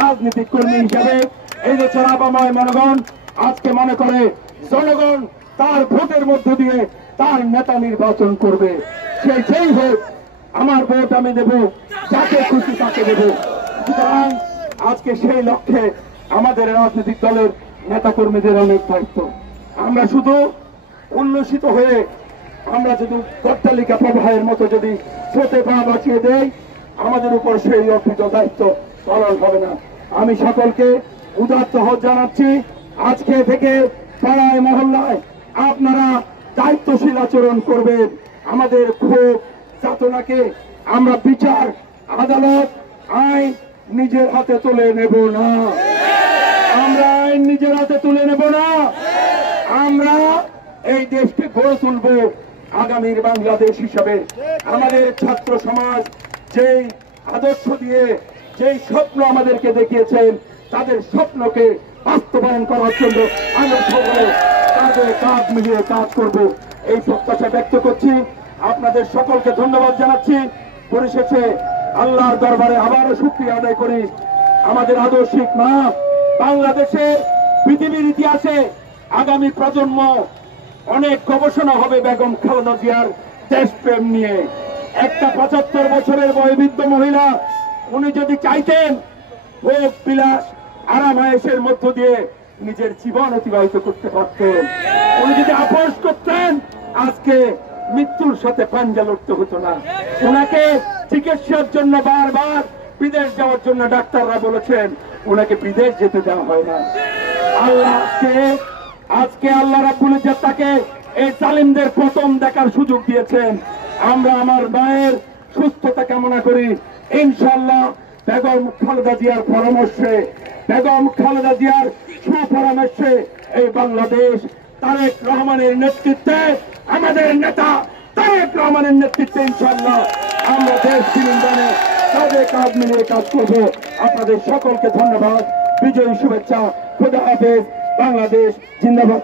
রাজনৈতিক কর্মী হিসেবে এই দেশের আপাময় মনগণ আজকে মনে করে জনগণ তার ভোটের মধ্য দিয়ে তার নেতা নির্বাচন করবে। সে যেই হোক, আমার ভোট আমি দেব, যাকে খুশি তাকে দেব। সুতরাং আজকে সেই লক্ষ্যে আমাদের রাজনৈতিক দলের নেতা কর্মীদের অনেক দায়িত্ব। আমরা শুধু উল্লসিত হয়ে আমরা যদি অট্টালিকা প্রবাহের মতো যদি স্রোতে পা বাঁচিয়ে দেই, আমাদের উপর সেই অর্পিত দায়িত্ব পালন হবে না। আমি সকলকে উদাত্ত আহ্বান জানাচ্ছি, আজকে থেকে পাড়ায় মহল্লায় আপনারা দায়িত্বশীল আচরণ করবেন। আমাদের ক্ষোভ যাতনাকে আমরা বিচার, আদালত, আইন নিজের হাতে তুলে নেব না। আমরা আইন নিজের হাতে তুলে নেব না। আমরা এই দেশকে গড়ে তুলব আগামীর বাংলাদেশ হিসাবে। আমাদের ছাত্র সমাজ যেই আদর্শ দিয়ে যেই স্বপ্ন আমাদেরকে দেখিয়েছেন, তাদের স্বপ্নকে বাস্তবায়ন করার জন্য আমরা সবাই কাঁধে কাঁধ মিলিয়ে কাজ করব, এই প্রত্যাশা ব্যক্ত করছি। আপনাদের সকলকে ধন্যবাদ জানাচ্ছি। পরিশেষে আল্লাহর দরবারে আবারও শুকরিয়া আদায় করি। আমাদের আদর্শিক মা বাংলাদেশে, পৃথিবীর ইতিহাসে আগামী প্রজন্ম অনেক গবেষণা হবে বেগম খালেদা জিয়ার দেশপ্রেম নিয়ে। একটা 75 বছরের বয়োবৃদ্ধ মহিলা, উনি যদি চাইতেন ভোগ বিলাস আরামায়েশের মধ্য দিয়ে নিজের জীবন অতিবাহিত করতে পারতেন। উনি যদি আপোষ করতেন, আজকে মৃত্যুর সাথে পাঞ্জা লড়তে হতো না। ওনাকে চিকিৎসার জন্য বারবার বিদেশ যাওয়ার জন্য ডাক্তাররা বলেছেন, ওনাকে বিদেশ যেতে দেওয়া হয় না। আজকে আল্লাহ রাব্বুল ইজ্জত তাকে এই জালিমদের পতন দেখার সুযোগ দিয়েছেন। আমরা আমার মায়ের সুস্থতা কামনা করি। ইনশাআল্লাহ বেগম খালেদা জিয়ার পরামর্শে, বেগম খালেদা জিয়ার সুপরামর্শে এই বাংলাদেশ তারেক রহমানের নেতৃত্বে, আমাদের নেতা তারেক রহমানের নেতৃত্বে ইনশাআল্লাহ আমরা দেশ বিনির্মাণে কাঁধে কাঁধ মিলিয়ে কাজ করব। আপনাদের সকলকে ধন্যবাদ, বিজয়ী শুভেচ্ছা। খোদা হাফেজ। বাংলাদেশ জিন্দাবাদ।